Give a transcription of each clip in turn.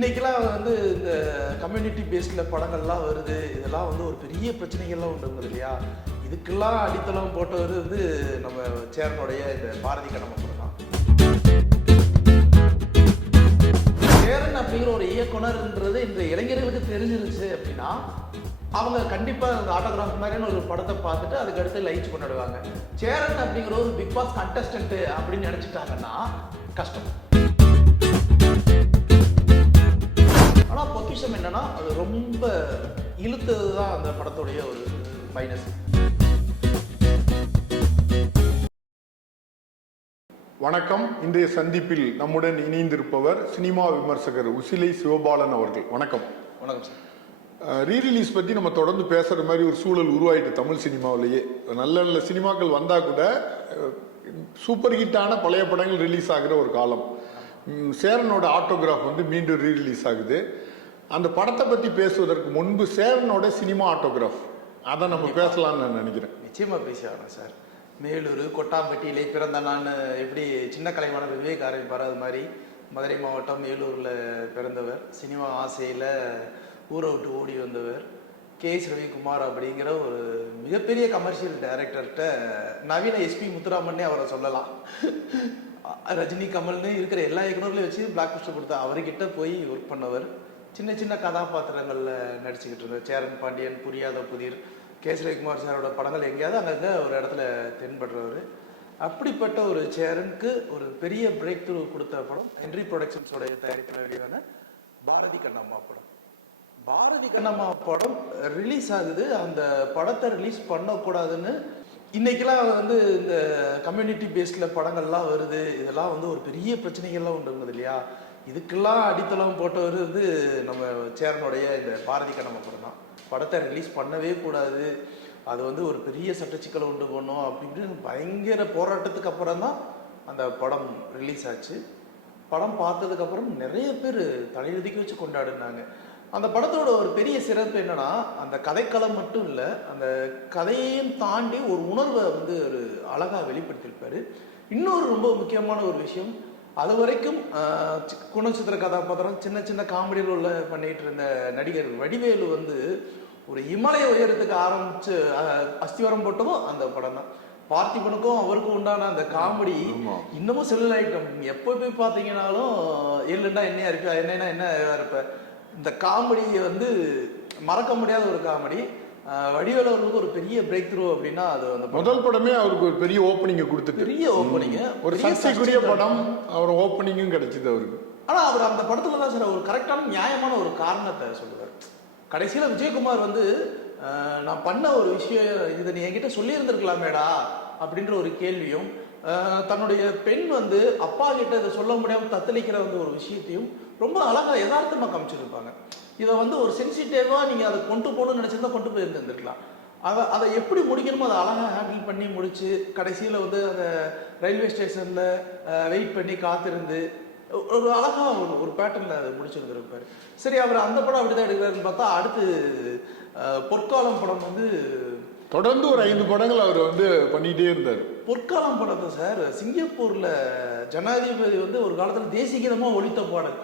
இன்னைக்கெல்லாம் வந்து இந்த கம்யூனிட்டி பேஸ்டில் படங்கள்லாம் வருது. இதெல்லாம் வந்து ஒரு பெரிய பிரச்சனைகள்லாம் உண்டு இல்லையா? இதுக்கெல்லாம் அடித்தளம் போட்டவர் வந்து நம்ம சேரனுடைய இந்த பாரதி கடமை படம் தான். சேரன் அப்படிங்கிற ஒரு இயக்குனர்ன்றது இந்த இளைஞர்களுக்கு தெரிஞ்சிருச்சு அப்படின்னா அவங்க கண்டிப்பாக அந்த ஆட்டோகிராஃப் மாதிரியான ஒரு படத்தை பார்த்துட்டு அதுக்கு அடுத்து லைச் கொண்டாடுவாங்க. சேரன் அப்படிங்கிற ஒரு பிக் பாஸ் கண்டஸ்டன்ட் அப்படின்னு நினச்சிட்டாங்கன்னா கஷ்டம். ஆனால் பொக்கிஷம் என்னன்னா அது ரொம்ப இழுத்தது தான் அந்த படத்துடைய ஒரு மைனஸ் வணக்கம். இன்றைய சந்திப்பில் நம்முடன் இணைந்திருப்பவர் சினிமா விமர்சகர் உசிலை சிவபாலன் அவர்கள். வணக்கம். வணக்கம் சார். ரீ ரிலீஸ் பற்றி நம்ம தொடர்ந்து பேசுகிற மாதிரி ஒரு சூழல் உருவாயிட்டு தமிழ் சினிமாவிலேயே. நல்ல நல்ல சினிமாக்கள் வந்தால் கூட சூப்பர் ஹிட்டான பழைய படங்கள் ரிலீஸ் ஆகிற ஒரு காலம். சேரனோட ஆட்டோகிராஃப் வந்து மீண்டும் ரீ ரிலீஸ் ஆகுது. அந்த படத்தை பற்றி பேசுவதற்கு முன்பு சேரனோட சினிமா ஆட்டோகிராஃப் அதை நம்ம பேசலாம்னு நான் நினைக்கிறேன். நிச்சயமா பேசி ஆகணும் சார். மேலூர் கொட்டாம்பட்டியிலே பிறந்த நான் எப்படி சின்ன கலைவாணர் விவேக் ஆரம்பிப்பார் அது மாதிரி மதுரை மாவட்டம் மேலூரில் பிறந்தவர் சினிமா ஆசையில் ஊரை விட்டு ஓடி வந்தவர் கே எஸ் ரவிக்குமார் அப்படிங்கிற ஒரு மிகப்பெரிய கமர்ஷியல் டைரக்டர்கிட்ட நவீன எஸ்பி முத்துராமன்னே அவரை சொல்லலாம். ரஜினி கமல்னு இருக்கிற எல்லா இயக்குனர்களையும் வச்சு பிளாக் பஸ்டர் கொடுத்த அவர்கிட்ட போய் ஒர்க் பண்ணவர். சின்ன சின்ன கதாபாத்திரங்களில் நடிச்சுக்கிட்டு இருந்தேன் சேரன் பாண்டியன் புரியாத புதிர் கேசரிகுமார் சாரோட படங்கள் எங்கேயாவது அங்கங்கே ஒரு இடத்துல தென்படுறவர். அப்படிப்பட்ட ஒரு சேரனுக்கு ஒரு பெரிய பிரேக் த்ரூ கொடுத்த படம் ஹென்ரி ப்ரொடக்ஷன்ஸோடைய தயாரிப்பில் வெளியான பாரதி கண்ணம்மா படம். பாரதி கண்ணம்மா படம் ரிலீஸ் ஆகுது. அந்த படத்தை ரிலீஸ் பண்ணக்கூடாதுன்னு இன்னைக்கெல்லாம் வந்து இந்த கம்யூனிட்டி பேஸ்டில் படங்கள்லாம் வருது. இதெல்லாம் வந்து ஒரு பெரிய பிரச்சனைகள்லாம் உண்டு இல்லையா? இதுக்கெல்லாம் அடித்தளம் போட்டவர் வந்து நம்ம சேரனுடைய இந்த பாரதி கண்ணம்மா படம் தான் படத்தை ரிலீஸ் பண்ணவே கூடாது. அது வந்து ஒரு பெரிய சட்டச்சிக்கலை உண்டு பண்ணும் அப்படின்னு பயங்கர போராட்டத்துக்கு அப்புறம் தான் அந்த படம் ரிலீஸ் ஆச்சு. படம் பார்த்ததுக்கப்புறம் நிறைய பேர் தலையெழுதிக்க வச்சு கொண்டாடினாங்க. அந்த படத்தோட ஒரு பெரிய சிறப்பு என்னன்னா அந்த கதைக்களம் மட்டும் இல்லை அந்த கதையையும் தாண்டி ஒரு உணர்வை வந்து ஒரு அழகாக வெளிப்படுத்தியிருப்பாரு. இன்னொரு ரொம்ப முக்கியமான ஒரு விஷயம் அது வரைக்கும் குணச்சித்திர கதாபாத்திரம் சின்ன சின்ன காமெடி ரோல்ல பண்ணிட்டு இருந்த நடிகர் வடிவேலு வந்து ஒரு இமலய உயரத்துக்கு ஆரம்பிச்சு அஸ்திவாரம் போட்டதும் அந்த படம் தான். பார்த்திபனுக்கும் அவருக்கும் உண்டான அந்த காமெடி. இன்னமும் செல்லுல ஐட்டம் எப்போ போய் பார்த்தீங்கன்னாலும் எள்ளுண்டா என்னையா இருப்ப என்னன்னா என்ன இருப்ப இந்த காமெடி வந்து மறக்க முடியாத ஒரு காமெடி. வடிவேலு அவர்களுக்கு ஒரு பெரிய பிரேக் த்ரூ அப்படின்னா அது அந்த. முதல் படமே அவருக்கு ஒரு பெரிய ஓப்பனிங்கை கொடுத்துட்டு. பெரிய ஓப்பனிங் ஒரு சர்ச்சைக்குரிய படம் அவர் ஓப்பனிங்கும் கிடைச்சது அவருக்கு. ஆனா அவர் அந்த படத்துல தான் சார் ஒரு கரெக்டான நியாயமான ஒரு காரணத்தை சொல்லுவார். கடைசியில விஜயகுமார் வந்து நான் பண்ண ஒரு விஷயம் இதை நீ என்கிட்ட சொல்லியிருந்திருக்கலாமேடா அப்படின்ற ஒரு கேள்வியும் தன்னுடைய பெண் வந்து அப்பா கிட்ட இதை சொல்ல முடியாம தத்தளிக்கிற வந்து ஒரு விஷயத்தையும் ரொம்ப அழகா யதார்த்தமா காமிச்சிருப்பாங்க. இதை வந்து ஒரு சென்சிட்டிவா நீங்க அதை கொண்டு போகணும்னு நினைச்சிருந்தா கொண்டு போய் இருந்திருக்கலாம் அதை அதை எப்படி முடிக்கணுமோ அதை அழகாக ஹேண்டில் பண்ணி முடிச்சு கடைசியில் வந்து அந்த ரயில்வே ஸ்டேஷனில் வெயிட் பண்ணி காத்திருந்து ஒரு அழகா ஒரு ஒரு பேட்டர்னில் அதை முடிச்சிருந்திருப்பாரு. சரி அவர் அந்த படம் அப்படிதான் எடுக்கிறாருன்னு பார்த்தா அடுத்து பொற்காலம் படம் வந்து தொடர்ந்து ஒரு ஐந்து படங்கள் அவர் வந்து பண்ணிட்டே இருந்தார். பொற்காலம் படத்தை சார் சிங்கப்பூர்ல ஜனாதிபதி வந்து ஒரு காலத்துல தேசிய கீதமா ஒழித்த பாடல்.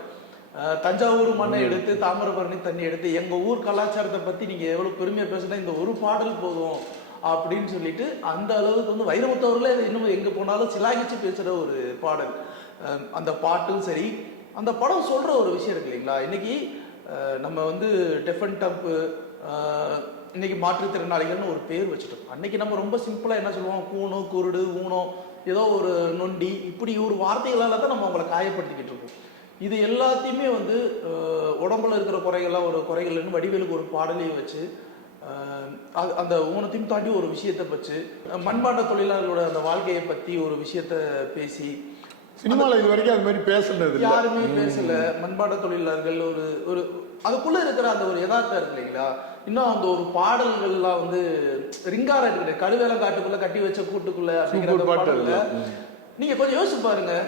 தஞ்சாவூர் மண்ணை எடுத்து தாமிரபரணி தண்ணி எடுத்து எங்க ஊர் கலாச்சாரத்தை பத்தி நீங்க எவ்வளவு பெருமையா பேசுனா இந்த ஒரு பாடல் போதும் அப்படின்னு சொல்லிட்டு அந்த அளவுக்கு வந்து வைரமுத்தவர்களே இன்னும் எங்க போனாலும் சிலாகிச்சு பேசுற ஒரு பாடல். அந்த பாட்டும் சரி அந்த படம் சொல்ற ஒரு விஷயம் இருக்கு இல்லைங்களா? இன்னைக்கு நம்ம வந்து டெஃபன் டம்ப்பு இன்னைக்கு மாற்றுத்திறனாளிகள்னு ஒரு பேர் வச்சுட்டோம். அன்னைக்கு நம்ம ரொம்ப சிம்பிளா என்ன சொல்லுவோம்? கூணோ குருடு ஊனோ ஏதோ ஒரு நொண்டி இப்படி ஒரு வார்த்தைகளால தான் நம்ம அவங்களை காயப்படுத்திக்கிட்டு இருக்கோம். இது எல்லாத்தையுமே வந்து உடம்புல இருக்கிற குறைகள்லாம் ஒரு குறைகள்னு வடிவேலுக்கு ஒரு பாடலையும் வச்சு அந்த ஊனத்தையும் தாண்டி ஒரு விஷயத்தை வச்சு மண்பாண்ட தொழிலாளர்களோட அந்த வாழ்க்கையை பத்தி ஒரு விஷயத்த பேசி சினிமாவில் இது வரைக்கும் அது மாதிரி பேசுனது யாருமே பேசல. மண்பாட தொழிலாளர்கள் ஒரு ஒரு அதுக்குள்ள இருக்கிற அந்த ஒரு யதார்த்தம் இருக்கு இல்லைங்களா? இன்னும் அந்த ஒரு பாடல்கள்லாம் வந்து ரிங்காரம் இருக்கு கழுவேல காட்டுக்குள்ள கட்டி வச்ச கூட்டுக்குள்ள அப்படிங்கிற பாடல்ல அது. நீங்க கொஞ்சம் யோசிச்சு பாருங்க.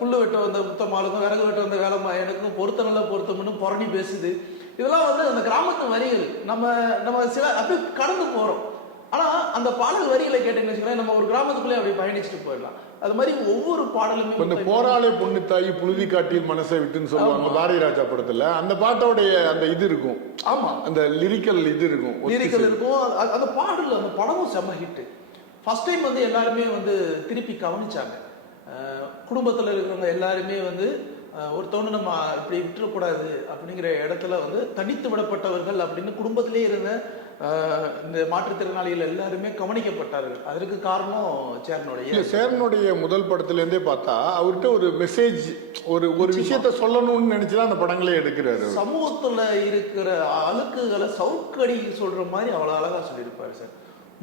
புல்லு வெட்ட வந்த முத்தமாளுக்கும் விறகு வெட்ட வந்த வேலைமா எனக்கும் பொருத்த நல்ல பொருத்தம்னு புரணி பேசுது. இதெல்லாம் வந்து அந்த கிராமத்து வரிகள். நம்ம நம்ம சில அப்படியே கடந்து போறோம். ஆனா அந்த பாடல் வரிகளை கேட்டீங்கன்னு வச்சுக்கோங்களேன் நம்ம ஒரு கிராமத்துக்குள்ளே அப்படி பயணிச்சுட்டு போயிடலாம். அது மாதிரி ஒவ்வொரு பாடலுமே இந்த போராளே பொண்ணு தாய் புழுதி காட்டில் மனசை விட்டுன்னு சொல்லுவாங்க பாரதி ராஜா படத்துல. அந்த பாட்டோடைய அந்த இது இருக்கும். ஆமா. அந்த லிரிக்கல் இது இருக்கும். லிரிக்கல் இருக்கும். அது- அந்த பாடல் அந்த படமும் செம்ம ஹிட் ஃபர்ஸ்ட் டைம் வந்து எல்லாருமே வந்து திருப்பி கவனிச்சாங்க. குடும்பத்துல இருக்கிறவங்க எல்லாருமே வந்து ஒருத்தவங்க நம்ம இப்படி விட்டுறக்கூடாது அப்படிங்கிற இடத்துல வந்து தனித்து விடப்பட்டவர்கள் அப்படின்னு குடும்பத்திலே இருந்த இந்த மாற்றுத்திறனாளிகள் எல்லாருமே கவனிக்கப்பட்டார்கள். அதற்கு காரணம் சேரனுடைய சேரனுடைய முதல் படத்துல இருந்தே பார்த்தா அவர்கிட்ட ஒரு மெசேஜ் ஒரு ஒரு விஷயத்த சொல்லணும்னு நினைச்சுதான் அந்த படங்களே எடுக்கிறாரு. சமூகத்துல இருக்கிற அழுக்குகளை சவுக்கடி சொல்ற மாதிரி அவ்வளவு அழகா சொல்லியிருப்பாரு சார்.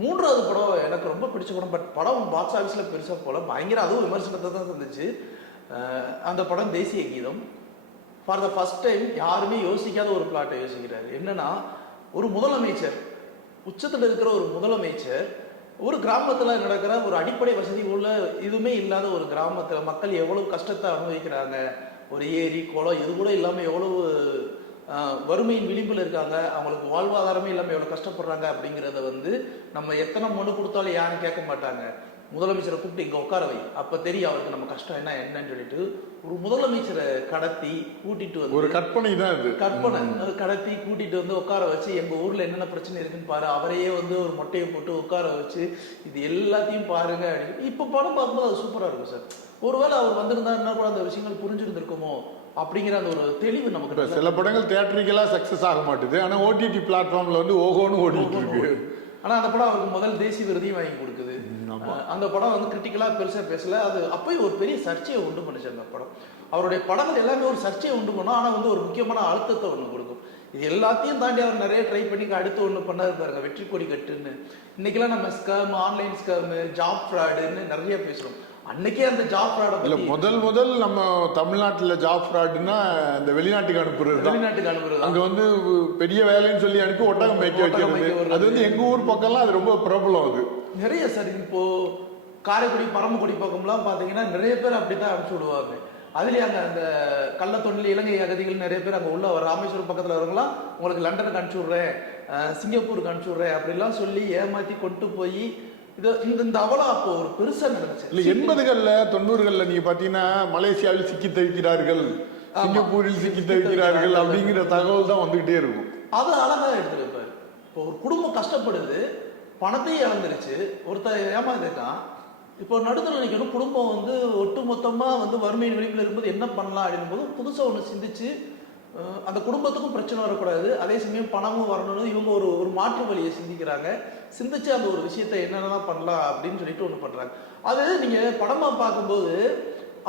மூன்றாவது படம் எனக்கு ரொம்ப பிடிச்ச படம் பட் படம் பாக்ஸ் ஆஃபீஸில் பெருசாக போல. பயங்கர அதுவும் விமர்சனத்தை தான் தந்துச்சு. அந்த படம் தேசிய கீதம். ஃபார் த ஃபஸ்ட் டைம் யாருமே யோசிக்காத ஒரு பிளாட்டை யோசிக்கிறார். என்னன்னா ஒரு முதலமைச்சர் உச்சத்தில் இருக்கிற ஒரு முதலமைச்சர் ஒரு கிராமத்தில் நடக்கிற ஒரு அடிப்படை வசதி உள்ள இதுவுமே இல்லாத ஒரு கிராமத்தில் மக்கள் எவ்வளவு கஷ்டத்தை அனுபவிக்கிறாங்க. ஒரு ஏரி குளம் இது கூட இல்லாமல் எவ்வளவு வறுமையின் விளிம்பில் இருக்காங்க. அவங்களுக்கு வாழ்வாதாரமே இல்லாம எவ்வளவு கஷ்டப்படுறாங்க அப்படிங்கிறத வந்து நம்ம எத்தனை மனு கொடுத்தாலும் யாரும் கேட்க மாட்டாங்க. முதலமைச்சரை கூப்பிட்டு இங்க உட்கார வை. அப்ப தெரியும் அவருக்கு நம்ம கஷ்டம் என்ன என்னன்னு சொல்லிட்டு ஒரு முதலமைச்சரை கடத்தி கூட்டிட்டு வந்து ஒரு கற்பனை தான் இது. கற்பனை. கடத்தி கூட்டிட்டு வந்து உட்கார வச்சு எங்க ஊர்ல என்னென்ன பிரச்சனை இருக்குன்னு பாரு. அவரையே வந்து ஒரு மொட்டையை போட்டு உட்கார வச்சு இது எல்லாத்தையும் பாருங்க. இப்ப படம் பார்க்கும்போது அது சூப்பரா இருக்கும் சார். ஒருவேளை அவர் வந்திருந்தாருன்னா கூட அந்த விஷயங்கள் புரிஞ்சிருந்திருக்குமோ? அப்படிங்கிற அந்த ஒரு தெளிவு நமக்கு சில படங்கள் தியேட்டரிக்கலா சக்சஸ் ஆக மாட்டுது. ஆனா ஓடிடி பிளாட்ஃபார்ம்ல வந்து ஓஹோன்னு ஓடிட்டு இருக்கு. ஆனா அந்த படம் அவருக்கு முதல் தேசிய விருதையும் வாங்கி கொடுக்குது. அந்த படம் வந்து கிரிட்டிக்கலா பெருசா பேசல. அது அப்பயும் ஒரு பெரிய சர்ச்சையை உண்டு பண்ணுச்சு அந்த படம். அவருடைய படங்கள் எல்லாமே ஒரு சர்ச்சையை உண்டு பண்ணும். ஆனா வந்து ஒரு முக்கியமான அழுத்தத்தை ஒண்ணு கொடுக்கும். இது எல்லாத்தையும் தாண்டி அவர் நிறைய ட்ரை பண்ணி அடுத்து ஒண்ணு பண்ணாரு பாருங்க வெற்றி கொடி கட்டுன்னு. இன்னைக்கெல்லாம் நம்ம ஸ்கேம் ஆன்லைன் ஸ்கேம் ஜாப் ஃப்ராடுன்னு நிறைய பேசுறோம். அன்னைக்கே அந்த ஜாப் இல்ல ஃப்ராட முதல் முதல் நம்ம தமிழ்நாட்டுல ஜாப் ஃப்ராட்னா இந்த வெளிநாட்டுக்கு அனுப்புறது வெளிநாட்டுக்கு அனுப்புறது அங்க வந்து பெரிய வேலைன்னு சொல்லி அனுப்பி ஒட்டகம் மேய்க்க வைக்கிறது. அது வந்து எங்க ஊர் பக்கம்லாம் அது ரொம்ப பிரபலம் அது. நிறைய சார் இப்போ காரைக்குடி பரமக்குடி பக்கம்லாம் பாத்தீங்கன்னா நிறைய பேர் அப்படித்தான் அனுப்பிச்சு விடுவாங்க. அதுலயே அங்க அந்த கள்ளத்தொண்டில் இலங்கை அகதிகள் நிறைய பேர் அங்க உள்ள வர ராமேஸ்வரம் பக்கத்துல வரவங்களாம் உங்களுக்கு லண்டனுக்கு அனுப்பிச்சு விடுறேன் சிங்கப்பூருக்கு அனுப்பிச்சு விடுறேன் அப்படிலாம் சொல்லி ஏமாத்தி கொண்டு போய் இது இந்த இந்த அவலம் அப்போ ஒரு பெருசா இல்ல நடந்துச்சு எண்பதுகள்ல தொண்ணூறுகள்ல நீங்க பாத்தீங்கன்னா மலேசியாவில் சிக்கி தவிக்கிறார்கள் சிங்கப்பூரில் சிக்கி தவிக்கிறார்கள் அப்படிங்கிற தகவல் தான் வந்துகிட்டே இருக்கும். அது அழகா எடுத்துருப்பாரு. இப்போ ஒரு குடும்பம் கஷ்டப்படுது பணத்தையும் இழந்துருச்சு ஒருத்தர் ஏமாந்துட்டான். இப்போ நடுத்தர நிற்கணும் குடும்பம் வந்து ஒட்டு மொத்தமா வந்து வறுமையின் விளிம்பில் இருக்கும்போது என்ன பண்ணலாம் அப்படின்னும் போது புதுசா ஒன்று சிந்திச்சு அந்த குடும்பத்துக்கும் பிரச்சனை வரக்கூடாது. அதே சமயம் பணமும் வரணும்னு இவங்க ஒரு ஒரு மாற்று வழியை சிந்திக்கிறாங்க. சிந்திச்சு அந்த ஒரு விஷயத்தை என்னென்னலாம் பண்ணலாம் அப்படின்னு சொல்லிட்டு ஒன்று பண்றாங்க. அது நீங்க படமா பார்க்கும்போது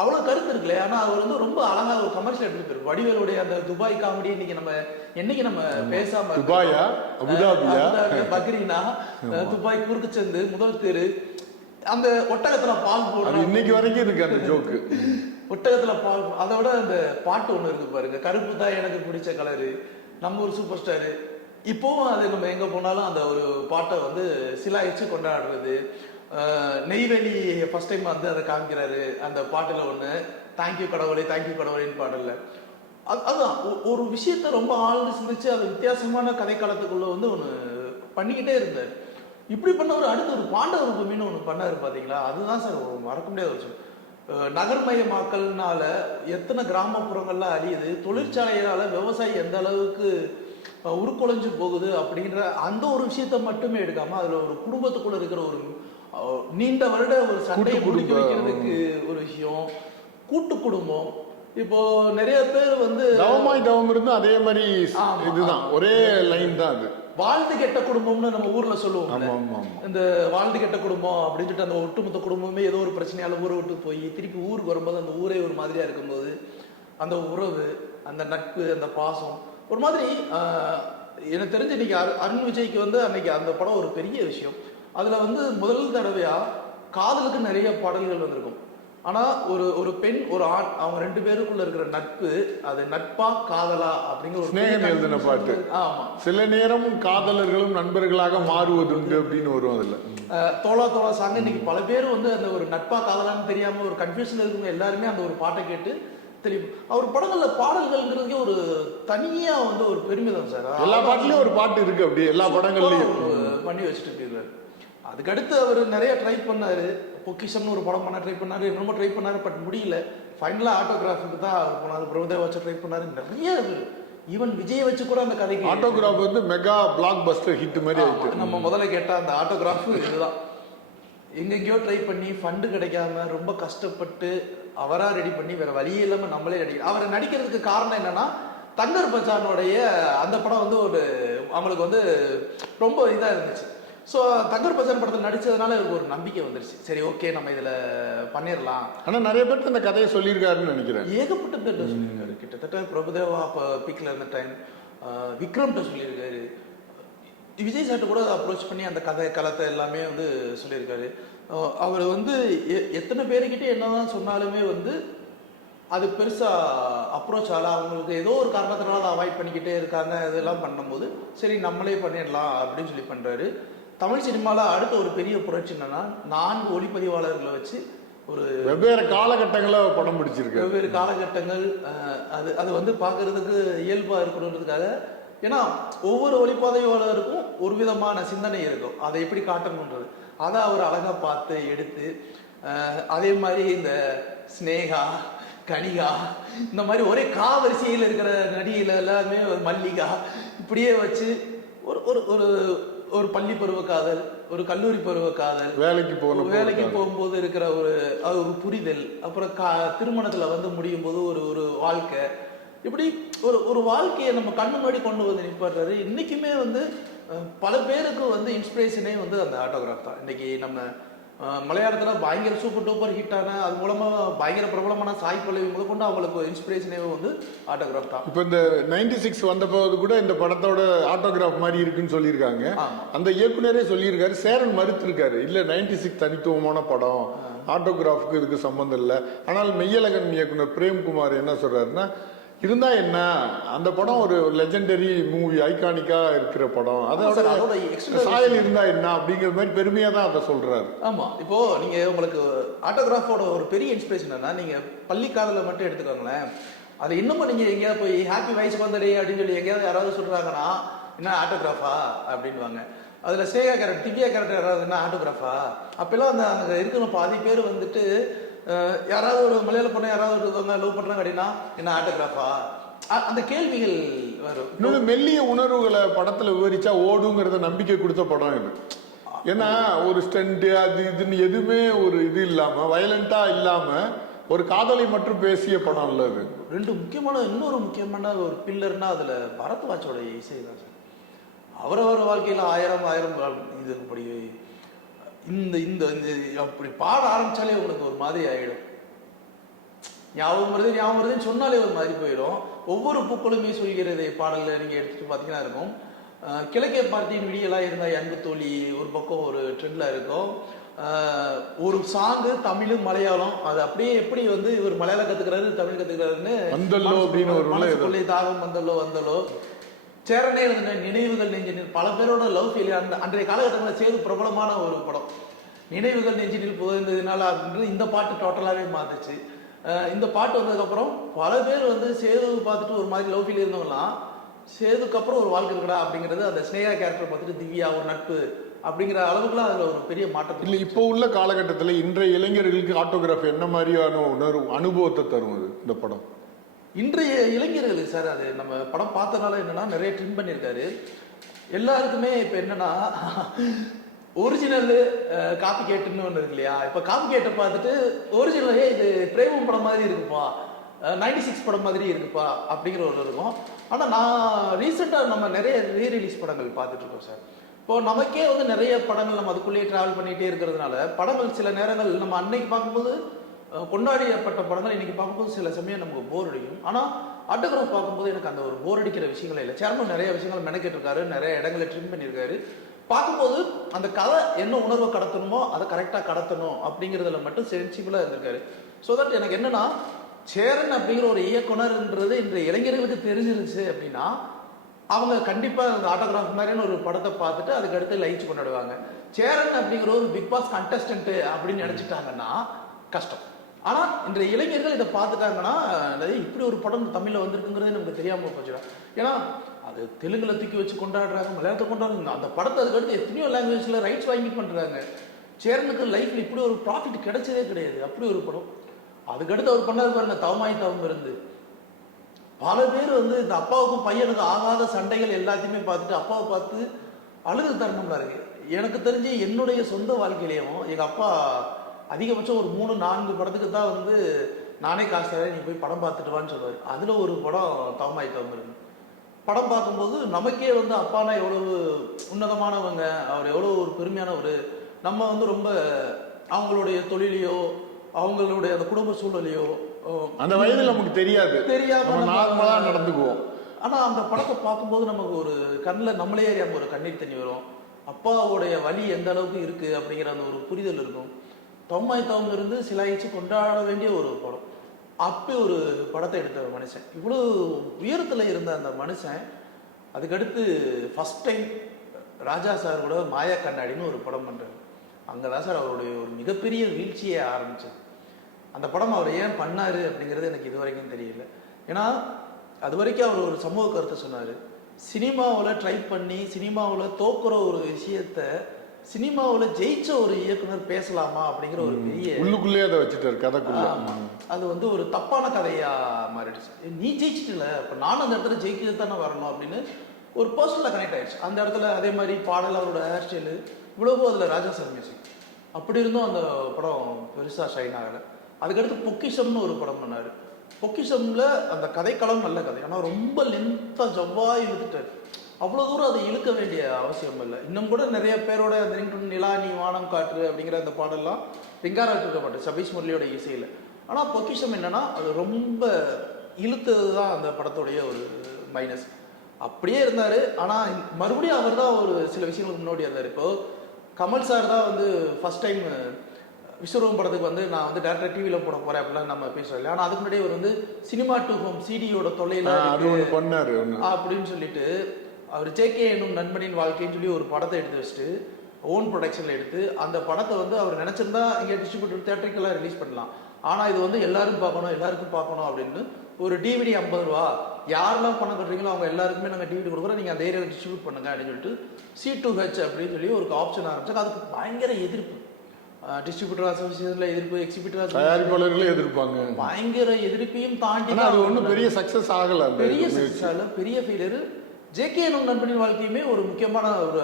அவ்வளவு கருத்து இருக்குல்ல. ஆனா அவர் வந்து ரொம்ப அழகா ஒரு கமர்ஷியல் எடுத்துருப்பாரு. வடிவேலுடைய அந்த துபாய் காமெடி இன்னைக்கு நம்ம என்னைக்கு நம்ம பேசாம. துபாயா? பக்ரீனா துபாய் குறுக்கு சந்து முதல் தெரு. அந்த ஒட்டகத்துல பால் போடுறாங்க. இன்னைக்கு வரைக்கும் இருக்கு அந்த ஜோக்கு ஒட்டகத்தில் பால் அதை விட அந்த பாட்டு ஒன்று இருக்கு பாருங்க. கருப்பு தான் எனக்கு பிடிச்ச கலரு நம்ம ஒரு சூப்பர் ஸ்டாரு இப்போவும் அது நம்ம எங்க போனாலும் அந்த ஒரு பாட்டை வந்து சிலாயிச்சு கொண்டாடுறது. நெய்வேலி ஃபர்ஸ்ட் டைம் வந்து அதை காமிக்கிறாரு அந்த பாட்டுல ஒண்ணு. தேங்க்யூ கடவுளே தேங்க்யூ கடவுளேன்னு பாடல அது- அதுதான். ஒ- ஒரு விஷயத்த ரொம்ப ஆழ்ந்து சிந்திச்சு அது வித்தியாசமான கதைக்காலத்துக்குள்ள வந்து ஒன்று பண்ணிக்கிட்டே இருந்தார். இப்படி பண்ணவர் அடுத்து ஒரு பாண்டவர் பூமின்னு ஒன்று பண்ணாரு பாத்தீங்களா? அதுதான் சார் ஒரு மறக்க முடியாத ஒரு விஷயம். நகர்மயமாக்கல்னால எத்தனை கிராமப்புறங்கள்ல அழியுது? தொழிற்சாலையால விவசாயி எந்த அளவுக்கு உருக்குலைஞ்சு போகுது அப்படின்ற அந்த ஒரு விஷயத்த மட்டுமே எடுக்காம அதுல ஒரு குடும்பத்துக்குள்ள இருக்கிற ஒரு நீண்ட வருட ஒரு சண்டையை முடிக்க. வைக்கிறதுக்கு ஒரு விஷயம். கூட்டு குடும்பம். இப்போ நிறைய பேர் வந்து தவமாய் தவம் இருந்தும் அதே மாதிரி இதுதான். ஒரே லைன் தான் அது. வாழ்ந்து கெட்ட குடும்பம்னு நம்ம ஊர்ல சொல்லுவோம் இந்த வாழ்ந்து கெட்ட குடும்பம் அப்படின்னு சொல்லிட்டு அந்த ஒட்டுமொத்த குடும்பமே ஏதோ ஒரு பிரச்சனையால ஊரை விட்டு போய் திருப்பி ஊருக்கு வரும்போது அந்த ஊரே ஒரு மாதிரியா இருக்கும்போது அந்த உறவு அந்த நட்பு அந்த பாசம் ஒரு மாதிரி எனக்கு தெரிஞ்சு இன்னைக்கு அரு- அருண் விஜய்க்கு வந்து அன்னைக்கு அந்த படம் ஒரு பெரிய விஷயம். அதுல வந்து முதல் தடவையா காதலுக்கு நிறைய பாடல்கள் வந்திருக்கும். ஆனா ஒரு ஒரு பெண் ஒரு ஆண் அவங்க ரெண்டு பேருக்குள்ள இருக்கிற நட்பு அது நட்பா காதலா அப்படிங்கிற ஒரு ஸ்நேகம் எழுதின பாட்டு. ஆமா. சில நேரம் காதலர்களும் நண்பர்களாக மாறுவதுண்டு அப்படின்னு வரும் அதுல. அஹ் தோளா தோளா சாங் இன்னைக்கு பல பேர் வந்து அந்த ஒரு நட்பா காதலான்னு தெரியாம ஒரு கன்ஃபியூஷன் இருக்கவங்க எல்லாருமே அந்த ஒரு பாட்டை கேட்டு தெரியும் அவர் படங்கள்ல பாடல்கள்ங்கிறதுக்கே ஒரு தனியா வந்து ஒரு பெருமிதம் சார். எல்லா பாட்டுலயும் ஒரு பாட்டு இருக்கு அப்படி எல்லா படங்கள்லயும். பண்ணி வச்சுட்டு இருக்காரு அதுக்கடுத்து அவர் நிறைய ட்ரை பண்ணாரு. பொக்கிஷம்னு ஒரு படம் பண்ண ட்ரை பண்ணாரு என்னமோ ட்ரை பண்ணாரு பட் முடியல. ஃபைனலாக ஆட்டோகிராஃபுக்கு தான் போனார் பிரபுதேவா வச்சு ட்ரை பண்ணாரு. நிறைய ஈவன் விஜய் வச்சு கூட அந்த கதைக்கு ஆட்டோகிராஃப் வந்து மெகா பிளாக் பஸ்டர் ஹிட் மாதிரி ஆயிட்டு. நம்ம முதல்ல கேட்ட அந்த ஆட்டோகிராஃப் இதுதான். எங்கெங்கேயோ ட்ரை பண்ணி ஃபண்டு கிடைக்காம ரொம்ப கஷ்டப்பட்டு அவரா ரெடி பண்ணி வேற வழி இல்லாம நம்மளே ரெடி அவரை நடிக்கிறதுக்கு காரணம் என்னன்னா தங்கர் பச்சானுடைய அந்த படம் வந்து ஒரு அவங்களுக்கு வந்து ரொம்ப இதா இருந்துச்சு. ஸோ தங்கர் பச்சான் படத்தில் நடிச்சதுனால இவருக்கு ஒரு நம்பிக்கை வந்துருச்சு. சரி ஓகே நம்ம இதுல பண்ணிடலாம் ஆனா நிறைய பேருக்கு அந்த கதையை சொல்லியிருக்காருன்னு நினைக்கிறேன். ஏகப்பட்ட பேர்ட்ட சொல்லியிருக்காரு. கிட்டத்தட்ட பிரபுதேவா அப்போ பீக்கில் இருந்த டைம் விக்ரம்கிட்ட சொல்லியிருக்காரு. விஜய் சார்ட்ட கூட அப்ரோச் பண்ணி அந்த கதை களத்தை எல்லாமே வந்து சொல்லியிருக்காரு. அவர் வந்து எத்தனை பேருக்கிட்ட என்னதான் சொன்னாலுமே வந்து அது பெருசா அப்ரோச் ஆகல. அவங்களுக்கு ஏதோ ஒரு காரணத்தினால அதை அவாய்ட் பண்ணிக்கிட்டே இருக்காங்க. இதெல்லாம் பண்ணும்போது சரி நம்மளே பண்ணிடலாம் அப்படின்னு சொல்லி பண்றாரு. தமிழ் சினிமால அடுத்த ஒரு பெரிய புரட்சி என்னன்னா நான்கு ஒளிப்பதிவாளர்களை வச்சு ஒரு வெவ்வேறு காலகட்டங்களில் படம் பிடிச்சிருக்கு. வெவ்வேறு காலகட்டங்கள் அது அது வந்து பார்க்கறதுக்கு இயல்பா இருக்கணுன்றதுக்காக. ஏன்னா ஒவ்வொரு ஒளிப்பாதையாளருக்கும் ஒரு விதமான சிந்தனை இருக்கும். அதை எப்படி காட்டணுன்றது. அதை அவர் அழகா பார்த்து எடுத்து அதே மாதிரி இந்த ஸ்னேகா கனிகா இந்த மாதிரி ஒரே கா வரிசையில் இருக்கிற நடிகைகள் எல்லாமே ஒரு மல்லிகா இப்படியே வச்சு ஒரு ஒரு ஒரு ஒரு பள்ளி பருவ காதல் ஒரு கல்லூரி பருவ காதல் வேலைக்கு ஒரு வேலைக்கு போகும்போது இருக்கிற ஒரு அது ஒரு புரிதல் அப்புறம் கா திருமணத்துல வந்து முடியும் போது ஒரு ஒரு வாழ்க்கை. இப்படி ஒரு ஒரு வாழ்க்கையை நம்ம கண்ணு முன்னாடி கொண்டு வந்து நிப்பாட்டுறாரு இன்னைக்குமே வந்து பல பேருக்கு வந்து இன்ஸ்பிரேஷனே வந்து அந்த ஆட்டோகிராஃப் தான். இன்னைக்கு நம்ம மலையாளத்துல பயங்கர சூப்பர் டூப்பர் ஹிட்டான அது மூலமா பயங்கர பிரபலமான சாய் பல்லவி முதற்கொண்டு அவங்களுக்கு இன்ஸ்பிரேஷனே வந்து ஆட்டோகிராஃப் தான். இப்போ இந்த நைன்டி சிக்ஸ் வந்தபோது கூட இந்த படத்தோட ஆட்டோகிராஃப் மாதிரி இருக்குன்னு சொல்லியிருக்காங்க. அந்த இயக்குனரே சொல்லியிருக்காரு சேரன் மறுத்திருக்காரு. இல்ல நைன்டி சிக்ஸ் தனித்துவமான படம் ஆட்டோகிராஃப்க்கு இதுக்கு சம்பந்தம் இல்லை. ஆனால் மெய்யழகன் இயக்குனர் பிரேம்குமார் என்ன சொல்றாருன்னா இருந்தா என்ன? அந்த படம் ஒரு லெஜெண்டரி மூவி ஐகானிக்கா இருக்கிற படம். அதோட சாயல் இருந்தா என்ன? அப்படிங்கிற மாதிரி பெருமையா தான் அதை சொல்றாரு. ஆமா இப்போ நீங்க உங்களுக்கு ஆட்டோகிராஃபோட ஒரு பெரிய இன்ஸ்பிரேஷன் என்ன நீங்க பள்ளி காதல மட்டும் எடுத்துக்கோங்களேன். அது இன்னமும் நீங்க எங்கேயாவது போய் ஹாப்பி வயசு வந்தடே அப்படின்னு சொல்லி எங்கேயாவது யாராவது சொல்றாங்கன்னா என்ன ஆட்டோகிராஃபா அப்படின்வாங்க அதுல ஸ்னேகா கேரக்டர் திவ்யா கேரக்டர் யாராவது என்ன ஆட்டோகிராஃபா அப்பெல்லாம் அந்த அங்க இருக்கிற பாதி பேர் வந்துட்டு யாராவது ஒரு மலையாள பொண்ணு யாராவது ஒருத்தவங்க லவ் பண்றாங்க அப்படின்னா என்ன ஆட்டோகிராஃபா அந்த கேள்விகள் வரும். இன்னொன்று மெல்லிய உணர்வுகளை படத்துல விவரிச்சா ஓடுங்கிறத நம்பிக்கை கொடுத்த படம் இது. ஏன்னா ஒரு ஸ்டண்ட் அது இதுன்னு எதுவுமே ஒரு இது இல்லாம வயலண்டா இல்லாம ஒரு காதலை மட்டும் பேசிய படம் இல்ல இது. ரெண்டு முக்கியமான இன்னொரு முக்கியமான ஒரு பில்லர்னா அதுல பரத்வாஜோட இசை தான் சார். அவரவர் வாழ்க்கையில ஆயிரம் ஆயிரம் இது இப்படி இந்த இந்த அப்படி பாட ஆரம்பிச்சாலே உங்களுக்கு ஒரு மாதிரி ஆயிடும். ஞாபகம் வருது ஞாபகம் வருதுன்னு சொன்னாலே ஒரு மாதிரி போயிடும். ஒவ்வொரு பூக்களுமே சொல்கிறது பாடல்ல நீங்க எடுத்துட்டு பார்த்தீங்கன்னா இருக்கும். கிழக்கே பார்த்தியின் விடியெல்லாம் இருந்தா அன்பு தோழி ஒரு பக்கம் ஒரு ட்ரெண்ட்ல இருக்கும். ஒரு சாங்கு தமிழ் மலையாளம் அது அப்படியே எப்படி வந்து இவர் மலையாளம் கத்துக்கிறாரு தமிழ் கத்துக்கிறாருன்னு தாகம் வந்தல்லோ வந்தல்லோ. சேரனே இருந்த நினைவுகள் நெஞ்சினில். பல பேரோட லவ் ஃபெயிலியர் அந்த அன்றைய காலகட்டங்களில் சேது பிரபலமான ஒரு படம். நினைவுகள் நெஞ்சினில் புகழ்ந்ததுனால அப்படின்றது இந்த பாட்டு டோட்டலாகவே மாறுச்சு இந்த பாட்டு வந்ததுக்கப்புறம் பல பேர் வந்து சேது பார்த்துட்டு ஒரு மாதிரி லவ் ஃபீல் இருந்தவங்களாம் சேதுக்கப்புறம் ஒரு வாழ்க்கை இருக்கடா அப்படிங்கிறது அந்த ஸ்னேகா கேரக்டர் பார்த்துட்டு திவ்யா ஒரு நட்பு அப்படிங்கிற அளவுக்குலாம் அதில் ஒரு பெரிய மாற்றம் இல்லை இப்போ உள்ள காலகட்டத்தில் இன்றைய இளைஞர்களுக்கு ஆட்டோகிராஃப் என்ன மாதிரியான உணர்வு அனுபவத்தை தரும் அது இந்த படம்? இன்றைய இளைஞர்களுக்கு சார் அது நம்ம படம் பார்த்தனால என்னன்னா நிறைய ட்ரிம் பண்ணியிருக்காரு. எல்லாருக்குமே இப்போ என்னன்னா ஒரிஜினல் காப்பி கேட்டுன்னு ஒன்று இருக்கு இல்லையா? இப்போ காப்பி கேட்டை பார்த்துட்டு ஒரிஜினலே இது பிரேமம் படம் மாதிரி இருக்குப்பா நைன்டி சிக்ஸ் படம் மாதிரி இருக்குப்பா அப்படிங்கிற ஒரு இருக்கும். ஆனால் நான் ரீசெண்டாக நம்ம நிறைய ரீ ரிலீஸ் படங்கள் பார்த்துட்டு இருக்கோம் சார். இப்போ நமக்கே வந்து நிறைய படங்கள் நம்ம அதுக்குள்ளேயே டிராவல் பண்ணிகிட்டே இருக்கிறதுனால படங்கள் சில நேரங்கள் நம்ம அன்னைக்கு பார்க்கும்போது கொண்டாடியப்பட்ட படங்கள் இன்னைக்கு பார்க்கும்போது சில சமயம் நமக்கு போர் அடிக்கும். ஆனால் ஆட்டோகிராஃப் பார்க்கும்போது எனக்கு அந்த ஒரு போர் அடிக்கிற விஷயங்களே இல்லை. சேர்மன் நிறைய விஷயங்கள் மெனக்கிட்டு இருக்காரு நிறைய இடங்களை ட்ரிம் பண்ணியிருக்காரு. பார்க்கும்போது அந்த கதை என்ன உணர்வை கடத்தணுமோ அதை கரெக்டாக கடத்தணும் அப்படிங்கிறதுல மட்டும் சென்சிபிளாக இருந்திருக்காரு. ஸோ தட் எனக்கு என்னன்னா சேரன் அப்படிங்கிற ஒரு இயக்குனர்ன்றது இன்றைய இளைஞர்களுக்கு தெரிஞ்சிருச்சு அப்படின்னா அவங்க கண்டிப்பாக அந்த ஆட்டோகிராஃப் மாதிரியான ஒரு படத்தை பார்த்துட்டு அதுக்கடுத்து அடுத்து கொண்டாடுவாங்க. சேரன் அப்படிங்கிற ஒரு பிக் பாஸ் கண்டஸ்டன்ட்டு அப்படின்னு நினச்சிட்டாங்கன்னா கஷ்டம். ஆனா இன்றைய இளைஞர்கள் இதை பார்த்துட்டாங்கன்னா இப்படி ஒரு படம் தமிழ்ல வந்திருக்குங்கிறது நமக்கு தெரியாம போச்சுடா. ஏன்னா அது தெலுங்குல தூக்கி வச்சு கொண்டாடுறாங்க மலையாளத்தை கொண்டாடுறாங்க. அந்த படத்தை அதுக்கடுத்து எத்தனையோ லாங்குவேஜ்ல ரைட்ஸ் வாங்கி பண்றாங்க. சேரனுக்கு லைஃப்ல இப்படி ஒரு ப்ராஃபிட் கிடைச்சதே கிடையாது. அப்படி ஒரு படம். அதுக்கடுத்து அவர் பண்ணது பாருங்க தவமாய் தவம் இருந்து. பல பேர் வந்து இந்த அப்பாவுக்கும் பையனுக்கும் ஆகாத சண்டைகள் எல்லாத்தையுமே பார்த்துட்டு அப்பாவை பார்த்து அழுது தருணம்லாம் இருக்கு. எனக்கு தெரிஞ்சு என்னுடைய சொந்த வாழ்க்கையிலையும் எங்க அப்பா அதிகபட்சம் ஒரு மூணு நான்கு படத்துக்கு தான் வந்து நானே காசு தரேன் நீ போய் படம் பார்த்துட்டு வான்னு சொல்லுவார் அதுல ஒரு படம் தவமாய் தவம் இருக்கு படம் பார்க்கும்போது நமக்கே வந்து அப்பானா எவ்வளவு உன்னதமானவங்க அவர் எவ்வளவு ஒரு பெருமையானவர். நம்ம வந்து ரொம்ப அவங்களுடைய தொழிலையோ அவங்களுடைய அந்த குடும்ப சூழலையோ அந்த வயதில் நமக்கு தெரியாது. தெரியாம நம்ம நம்ம- நார்மலா நடந்துக்குவோம். ஆனா அந்த படத்தை பார்க்கும்போது நமக்கு ஒரு கண்ணில் நம்மளே அறியாம ஒரு கண்ணீர் தண்ணி வரும். அப்பாவுடைய வலி எந்த அளவுக்கு இருக்கு அப்படிங்கிற அந்த ஒரு புரிதல் இருக்கும். தொம்மாய் தவம் இருந்து சிலாயிச்சு கொண்டாட வேண்டிய ஒரு படம். அப்படி ஒரு படத்தை எடுத்த ஒரு மனுஷன். இவ்வளோ உயரத்தில் இருந்த அந்த மனுஷன் அதுக்கடுத்து ஃபர்ஸ்ட் டைம் ராஜா சார் கூட மாயா கண்ணாடின்னு ஒரு படம் பண்ணுறார் அங்கே தான் சார் அவருடைய ஒரு மிகப்பெரிய வீழ்ச்சியை ஆரம்பிச்சது. அந்த படம் அவர் ஏன் பண்ணார் அப்படிங்கிறது எனக்கு இது வரைக்கும் தெரியல. ஏன்னா அது வரைக்கும் அவர் ஒரு சமூக கருத்தை சொன்னார். சினிமாவில் ட்ரை பண்ணி சினிமாவில் தோக்குற ஒரு விஷயத்த சினிமாவில் ஜெயிச்ச ஒரு இயக்குனர் பேசலாமா அப்படிங்கிற ஒரு பெரிய உள்ளுக்குள்ளேயே அதை வச்சுட்டாரு கதைக்குள்ள. அது வந்து ஒரு தப்பான கதையா மாறிடுச்சு. நீ ஜெயிச்சிட்டல. இப்ப நானும் அந்த இடத்துல ஜெயிக்கிறது தானே வரணும் அப்படின்னு ஒரு பர்சனலாக கனெக்ட் ஆயிடுச்சு. அந்த இடத்துல அதே மாதிரி பாடல் அவரோட ஹேர் ஸ்டைலு இவ்வளவு அதுல ராஜா சார் மியூசிக் அப்படி இருந்தும் அந்த படம் பெருசா ஷைன் ஆகலை. அதுக்கடுத்து பொக்கிஷம்னு ஒரு படம் பண்ணாரு. பொக்கிஷம்ல அந்த கதைக்களம் நல்ல கதை. ஆனா ரொம்ப லென்த்தா ஜவ்வா இழுத்துட்டாரு. அவ்வளவு தூரம் அதை இழுக்க வேண்டிய அவசியம் இல்லை. இன்னும் கூட நிறைய பேரோட அந்த ரிங்டோன் நிலா நீ வானம் காற்று அப்படிங்கிற அந்த பாடல்லாம் ரிங்காரா இருக்கப்பட்டது சபீஷ் முரளியோட இசையில. ஆனா பொக்கிஷம் என்னன்னா அது ரொம்ப இழுத்தது தான் அந்த படத்துடைய ஒரு மைனஸ் அப்படியே இருந்தாரு. ஆனா மறுபடியும் அவர் தான் ஒரு சில விஷயங்களுக்கு முன்னாடி இருந்தார். இப்போ கமல் சார் தான் வந்து ஃபர்ஸ்ட் டைம் விஸ்வரூபம் படத்துக்கு வந்து நான் வந்து டேரக்டர் டிவியில் போட போறேன் அப்படிலாம் நம்ம பேசுறோம் இல்லையா? ஆனால் அதுக்கு முன்னாடி அவர் வந்து சினிமா டு ஹோம் சிடியோட தொல்லையில அப்படின்னு சொல்லிட்டு அவர் ஜேகே என்னும் நண்பனின் வாழ்க்கைன்னு சொல்லி ஒரு படத்தை எடுத்து வச்சுட்டு ஓன் ப்ரொடக்ஷன்ல எடுத்து அந்த படத்தை வந்து அவர் நினைச்சிருந்தா இங்கே டிஸ்ட்ரிபியூட்டர் தேட்டருக்கெல்லாம் ரிலீஸ் பண்ணலாம். ஆனா இது வந்து எல்லாரும் பார்க்கணும் எல்லாருக்கும் பார்க்கணும் அப்படின்னு ஒரு டிவிடி ஐம்பது ரூபா யாரெல்லாம் பணம் கட்டுறீங்களோ அவங்க எல்லாருக்குமே நாங்கள் டிவிடி கொடுக்குறோம். நீங்கள் அந்த ஏரியாவில் டிஸ்ட்ரிபியூட் பண்ணுங்க அப்படின்னு சொல்லிட்டு சி டூ ஹெச் அப்படின்னு சொல்லி ஒரு ஆப்ஷன் ஆரம்பிச்சாங்க. அதுக்கு பயங்கர எதிர்ப்பு. டிஸ்ட்ரிபியூட்டர் அசோசியேஷன்ல எதிர்ப்பு எக்ஸிபியூட்டர் தயாரிப்பாளர்களே எதிர்ப்பாங்க. பயங்கர எதிர்ப்பையும் தாண்டி அது ஒண்ணும் பெரிய சக்சஸ் ஆகல பெரிய முயற்சி. சக்சஸால பெரிய ஃபெயிலியர் ஜேகே எனும் நண்பனின் வாழ்க்கையுமே ஒரு முக்கியமான ஒரு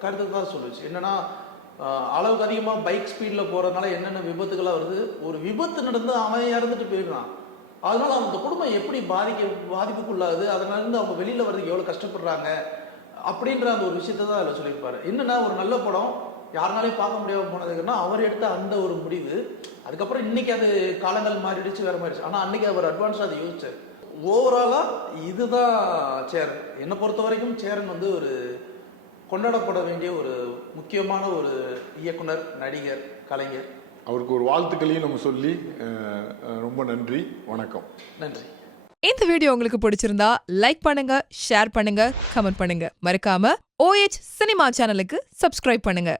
கருத்தை தான் சொல்லுச்சு. என்னன்னா அளவுக்கு அதிகமாக பைக் ஸ்பீடில் போகிறதுனால என்னென்ன விபத்துகளாக வருது? ஒரு விபத்து நடந்து அவன் இறந்துட்டு போயிடுறான் அதனால அந்த குடும்பம் எப்படி பாதிக்க பாதிப்புக்குள்ளாகுது? அதனால இருந்து அவங்க வெளியில் வர்றதுக்கு எவ்வளோ கஷ்டப்படுறாங்க? அப்படின்ற அந்த ஒரு விஷயத்தை தான் அதில் சொல்லியிருப்பாரு. என்னென்னா ஒரு நல்ல படம் யாருனாலையும் பார்க்க முடியாமல் போனதுக்குன்னா அவர் எடுத்த அந்த ஒரு முடிவு. அதுக்கப்புறம் இன்னைக்கு அது காலங்கள் மாறிடுச்சு வேற மாறிடுச்சு. ஆனால் அன்னைக்கு அவர் அட்வான்ஸாக அதை யோசிச்சார். ஓவராலா இதுதான் சேரன் என்னை பொறுத்த வரைக்கும் சேரன் வந்து ஒரு கொண்டாடப்பட வேண்டிய ஒரு முக்கியமான ஒரு இயக்குனர் நடிகர் கலைஞர். அவருக்கு ஒரு வாழ்த்துக்களையும் நம்ம சொல்லி ரொம்ப நன்றி. வணக்கம். நன்றி. இந்த வீடியோ உங்களுக்கு பிடிச்சிருந்தா லைக் பண்ணுங்க ஷேர் பண்ணுங்க கமெண்ட் பண்ணுங்க. மறக்காம ஓஎச் சினிமா சேனலுக்கு சப்ஸ்கிரைப் பண்ணுங்க.